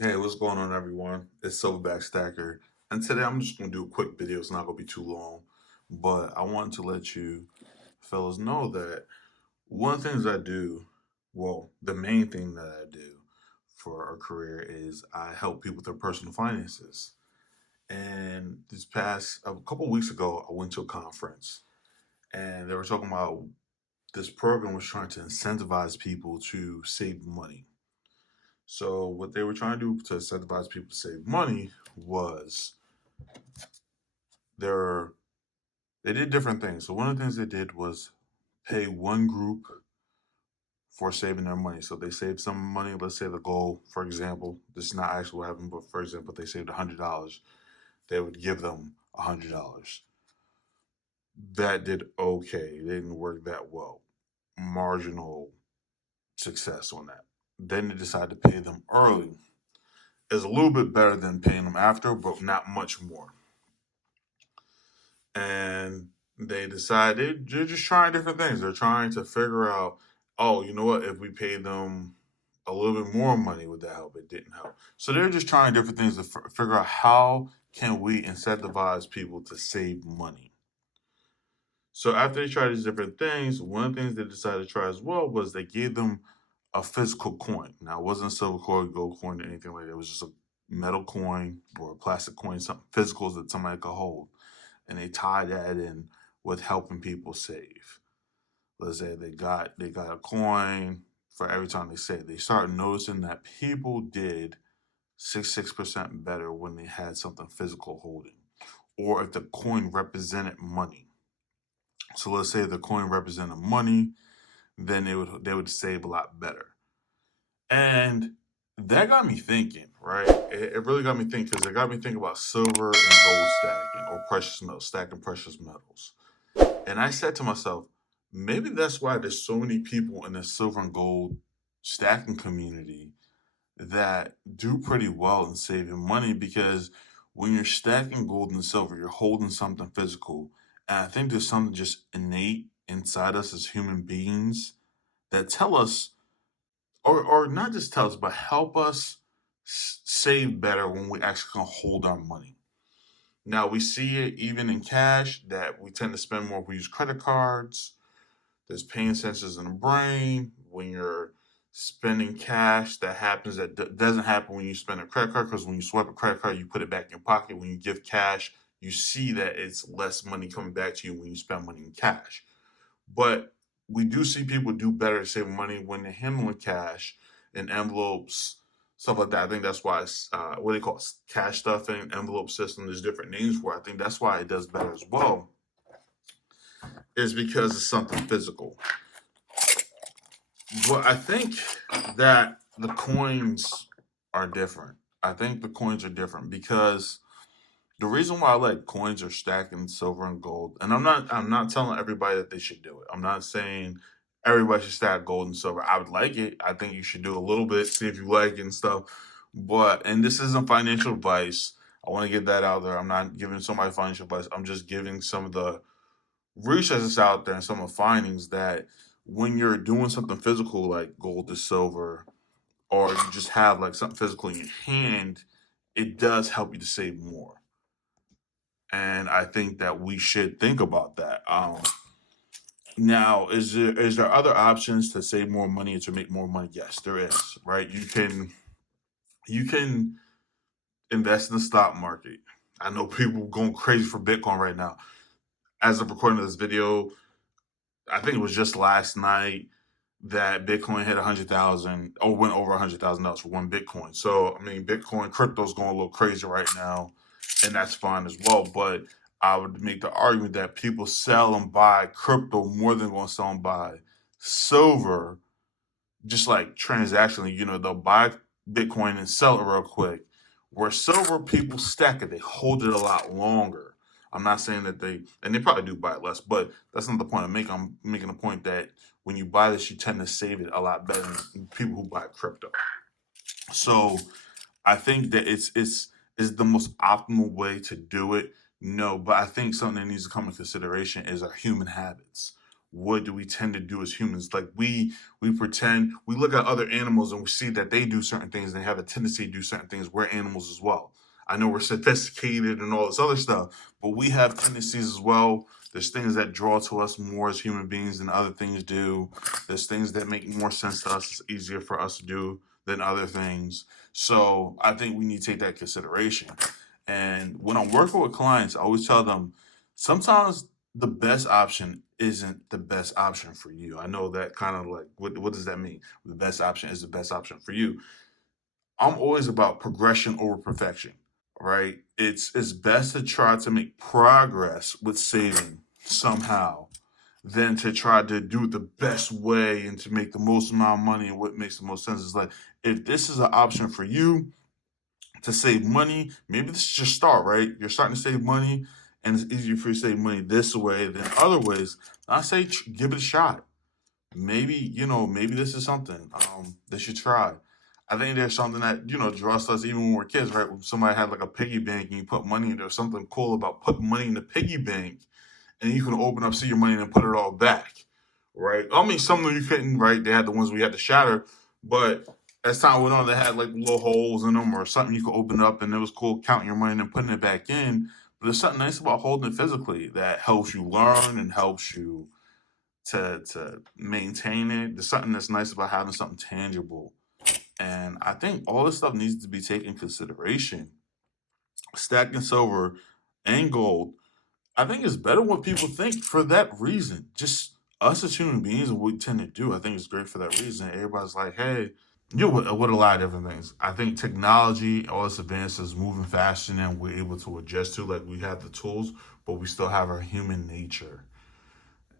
Hey, what's going on, everyone? It's Silverback Stacker, and today I'm just going to do a quick video. It's not going to be too long, but I wanted to let you fellas know that one of the things I do, well, the main thing that I do for a career is I help people with their personal finances. And this past, a couple of weeks ago, I went to a conference, and they were talking about this program was trying to incentivize people to save money. So what they were trying to do to incentivize people to save money was there they did different things. So one of the things they did was pay one group for saving their money. So they saved some money. Let's say the goal, for example, this is not actually what happened, but for example, they saved $100. They would give them $100. That did okay. They didn't work that well. Marginal success on that. Then they decided to pay them early. It's a little bit better than paying them after, but not much more. And they decided they're just trying different things. They're trying to figure out, oh, you know what? If we pay them a little bit more money, would that help? It didn't help. So they're just trying different things to figure out how can we incentivize people to save money. So after they tried these different things, one of the things they decided to try as well was they gave them a physical coin. Now it wasn't a silver coin, gold coin, or anything like that. It was just a metal coin or a plastic coin, something physical that somebody could hold, and they tie that in with helping people save. Let's say they got a coin for every time they save. They start noticing that people did 6% better when they had something physical holding, or if the coin represented money. So let's say the coin represented money, then they would save a lot better. And that got me thinking, right? It really got me thinking because it got me thinking about silver and gold stacking or precious metals, stacking precious metals. And I said to myself, maybe that's why there's so many people in the silver and gold stacking community that do pretty well in saving money because when you're stacking gold and silver, you're holding something physical. And I think there's something just innate inside us as human beings that tell us, or not just tell us, but help us save better when we actually can hold our money. Now we see it even in cash that we tend to spend more if we use credit cards. There's pain sensors in the brain when you're spending cash. That happens. That doesn't happen when you spend a credit card because when you swipe a credit card, you put it back in your pocket. When you give cash, you see that it's less money coming back to you when you spend money in cash. But we do see people do better at saving money when they're handling cash in envelopes, stuff like that. I think that's why it's what they call cash stuffing, envelope system. There's different names for it. I think that's why it does better as well, is because it's something physical. But I think that the coins are different. I think the coins are different because the reason why I like coins are stacked in silver and gold, and I'm not telling everybody that they should do it. I'm not saying everybody should stack gold and silver. I would like it. I think you should do a little bit, see if you like it and stuff. But and this isn't financial advice. I want to get that out there. I'm not giving somebody financial advice. I'm just giving some of the research that's out there and some of the findings that when you're doing something physical like gold to silver, or you just have like something physical in your hand, it does help you to save more. And I think that we should think about that. Now, is there other options to save more money and to make more money? Yes, there is. Right, you can invest in the stock market. I know people going crazy for Bitcoin right now. As of recording of this video, I think it was just last night that Bitcoin hit 100,000 or went over $100,000 for one Bitcoin. So I mean, Bitcoin crypto's going a little crazy right now, and that's fine as well. But I would make the argument that people sell and buy crypto more than going to sell and buy silver, just like transactionally. They'll buy Bitcoin and sell it real quick. Where silver, people stack it, they hold it a lot longer. I'm not saying that and they probably do buy it less, but that's not the point I'm making. I'm making a point that when you buy this, you tend to save it a lot better than people who buy crypto. So I think that it's the most optimal way to do it. No, but I think something that needs to come into consideration is our human habits. what do we tend to do as humans? Like we pretend, we look at other animals and we see that they do certain things and they have a tendency to do certain things. We're animals as well. I know we're sophisticated and all this other stuff, but we have tendencies as well. There's things that draw to us more as human beings than other things do. There's things that make more sense to us. It's easier for us to do than other things. So I think we need to take that consideration. And when I'm working with clients, I always tell them sometimes the best option isn't the best option for you. I know that kind of like, what does that mean? The best option is the best option for you. I'm always about progression over perfection, right? It's best to try to make progress with saving somehow than to try to do it the best way and to make the most amount of money and what makes the most sense. Is like, if this is an option for you to save money, maybe this is your start, right? You're starting to save money and it's easier for you to save money this way than other ways. I say give it a shot. Maybe, maybe this is something that you try. I think there's something that, draws us even when we're kids, right? When somebody had like a piggy bank and you put money in there, something cool about putting money in the piggy bank and you can open up, see your money, and then put it all back, right? I mean, some of them you couldn't, right? They had the ones we had to shatter, but as time went on, they had like little holes in them or something you could open up, and it was cool counting your money and then putting it back in. But there's something nice about holding it physically that helps you learn and helps you to maintain it. There's something that's nice about having something tangible, and I think all this stuff needs to be taken into consideration. Stacking silver and gold, I think it's better what people think for that reason. Just us as human beings and what we tend to do, I think it's great for that reason. Everybody's like, hey, with a lot of different things. I think technology, all its advances, moving faster than we're able to adjust to. Like we have the tools, but we still have our human nature.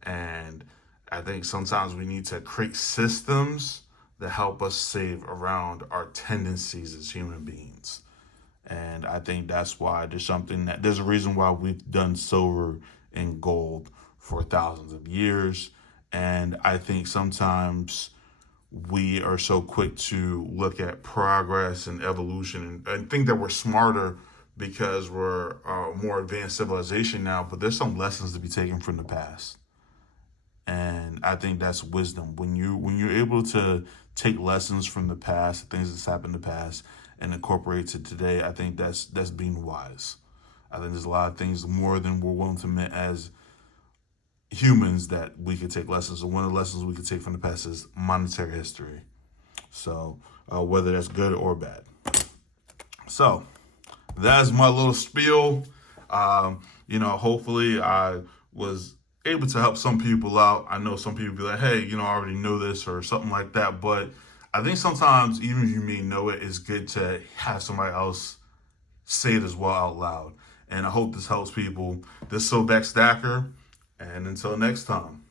And I think sometimes we need to create systems that help us save around our tendencies as human beings. And I think that's why there's a reason why we've done silver and gold for thousands of years. And I think sometimes we are so quick to look at progress and evolution and think that we're smarter because we're a more advanced civilization now, but there's some lessons to be taken from the past. And I think that's wisdom. When you're able to take lessons from the past, things that's happened in the past, and incorporate it today, I think that's being wise. I think there's a lot of things more than we're willing to admit as humans that we could take lessons. And one of the lessons we could take from the past is monetary history. So whether that's good or bad. So that's my little spiel. Hopefully I was able to help some people out. I know some people be like, hey, I already know this or something like that. But I think sometimes, even if you may know it, it's good to have somebody else say it as well out loud. And I hope this helps people. This is Silverback Stacker. And until next time.